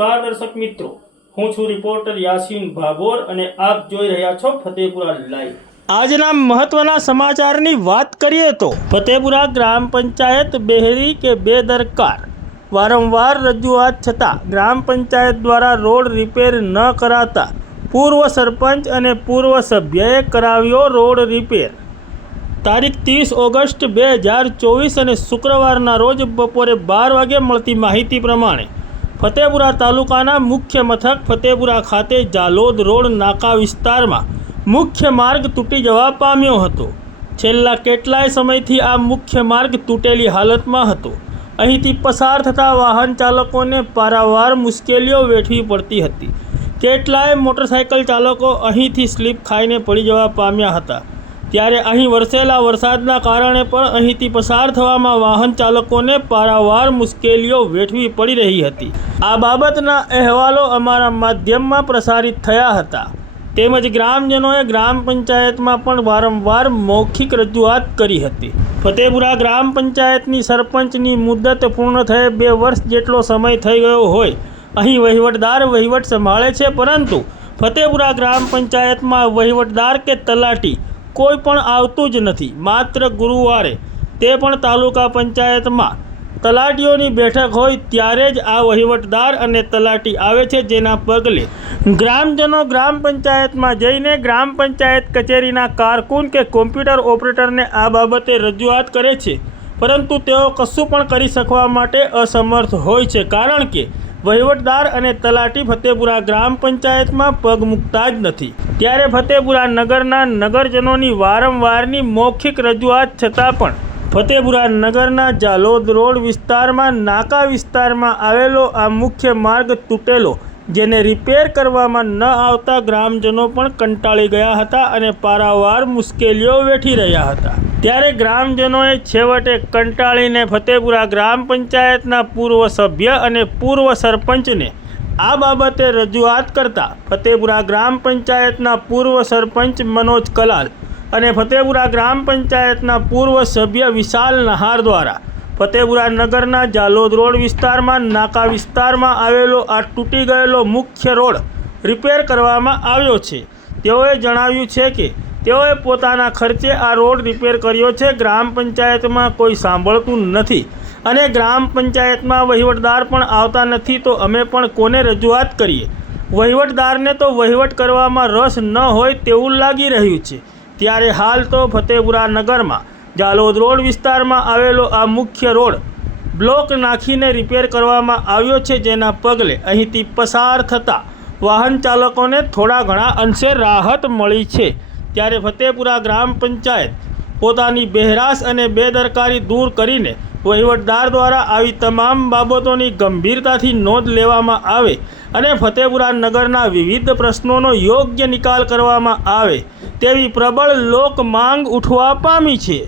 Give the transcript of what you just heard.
નમસ્કાર દર્શક મિત્રો, હું છું રિપોર્ટર યાસીન ભાગોર અને આપ જોઈ રહ્યા છો ફતેપુરા લાઈવ। આજના મહત્વના સમાચારની વાત કરીએ તો ફતેપુરા ગ્રામ પંચાયત બેહરી કે બેદરકાર। વારંવાર રજૂઆત છતાં ગ્રામ પંચાયત દ્વારા રોડ રિપેર ન કરાતા પૂર્વ સરપંચ અને પૂર્વ સભ્યએ કરાવ્યો રોડ રિપેર। તારીખ 30 ઓગસ્ટ 2024 અને શુક્રવારના રોજ બપોરે 12 વાગે મળતી માહિતી પ્રમાણે ફતેપુરા તાલુકાના મુખ્ય મથક ફતેપુરા ખાતે જાલોદ રોડ નાકા વિસ્તારમાં મુખ્ય માર્ગ તૂટી જવા પામ્યો હતો। છેલ્લા કેટલાય સમયથી આ મુખ્ય માર્ગ તૂટેલી હાલતમાં હતો। અહીંથી પસાર થતા વાહન ચાલકોને પારાવાર મુશ્કેલીઓ વેઠવી પડતી હતી। કેટલાય મોટરસાઇકલ ચાલકો અહીંથી સ્લીપ ખાઈને પડી જવા પામ્યા હતા। ત્યારે અહીં વરસેલા વરસાદના કારણે પણ અહીંથી પસાર થવામાં વાહન ચાલકોને પારાવાર મુશ્કેલીઓ વેઠવી પડી રહી હતી। આ બાબતના અહેવાલો અમારા માધ્યમમાં પ્રસારિત થયા હતા। તેમજ ગ્રામજનોએ ગ્રામ પંચાયતમાં પણ વારંવાર મૌખિક રજૂઆત કરી હતી। ફતેપુરા ગ્રામ પંચાયતની સરપંચની મુદ્દત પૂર્ણ થયે 2 વર્ષ જેટલો સમય થઈ ગયો હોય અહીં વહીવટદાર વહીવટ સંભાળે છે, પરંતુ ફતેપુરા ગ્રામ પંચાયતમાં વહીવટદાર કે તલાટી કોઈ પણ આવતું જ નથી। માત્ર ગુરુવારે તે પણ તાલુકા પંચાયતમાં તલાટીઓની બેઠક હોય ત્યારે જ આ વહીવટદાર અને તલાટી આવે છે, જેના પગલે ગ્રામજનો ગ્રામ પંચાયતમાં જઈને ગ્રામ પંચાયત કચેરીના કારકુન કે કોમ્પ્યુટર ઓપરેટરને આ બાબતે રજૂઆત કરે છે, પરંતુ તેઓ કશું પણ કરી શકવા માટે અસમર્થ હોય છે, કારણ કે વહીવટદાર અને તલાટી ફતેપુરા ગ્રામ પંચાયતમાં પગ મૂકતા જ નથી। ત્યારે ફતેપુરા નગરના નગરજનોની વારંવારની મૌખિક રજૂઆત છતાં પણ ફતેપુરા નગરના જાલોદ રોડ વિસ્તારમાં નાકા વિસ્તારમાં આવેલો આ મુખ્ય માર્ગ તૂટેલો, જેને રિપેર કરવામાં ન આવતા ગ્રામજનો પણ કંટાળી ગયા હતા અને પારાવાર મુશ્કેલીઓ વેઠી રહ્યા હતા। ત્યારે ગ્રામજનોએ છેવટે કંટાળીને ફતેપુરા ગ્રામ પંચાયતના પૂર્વ સભ્ય અને પૂર્વ સરપંચને આ બાબતે રજૂઆત કરતા ફતેપુરા ગ્રામ પંચાયતના પૂર્વ સરપંચ મનોજ કલાલ અને ફતેપુરા ગ્રામ પંચાયતના પૂર્વ સભ્ય વિશાલ નહાર દ્વારા ફતેપુરા નગરના જાલોદ રોડ વિસ્તારમાં નાકા વિસ્તારમાં આવેલો આ તૂટી ગયેલો મુખ્ય રોડ રિપેર કરવામાં આવ્યો છે। તેઓએ જણાવ્યું છે કે તેઓએ પોતાના ખર્ચે આ રોડ રિપેર કર્યો છે। ગ્રામ પંચાયતમાં કોઈ સાંભળતું નથી અને ગ્રામ પંચાયતમાં વહીવટદાર પણ આવતા નથી, તો અમે પણ કોને રજૂઆત કરીએ? વહીવટદારને તો વહીવટ કરવામાં રસ ન હોય તેવું લાગી રહ્યું છે। ત્યારે હાલ તો ફતેપુરા નગરમાં જાલોદ રોડ વિસ્તારમાં આવેલો આ મુખ્ય રોડ બ્લોક નાખીને રિપેર કરવામાં આવ્યો છે, જેના પગલે અહીંથી પસાર થતા વાહન ચાલકોને થોડા ઘણા અંશે રાહત મળી છે। ત્યારે ફતેપુરા ગ્રામ પંચાયત પોતાની બહેરાશ અને બેદરકારી દૂર કરીને વહીવટદાર દ્વારા આવી તમામ બાબતોની ગંભીરતાથી નોંધ લેવામાં આવે અને ફતેપુરા નગરના વિવિધ પ્રશ્નોનો યોગ્ય નિકાલ કરવામાં આવે તેવી પ્રબળ લોક માંગ ઉઠવા પામી છે।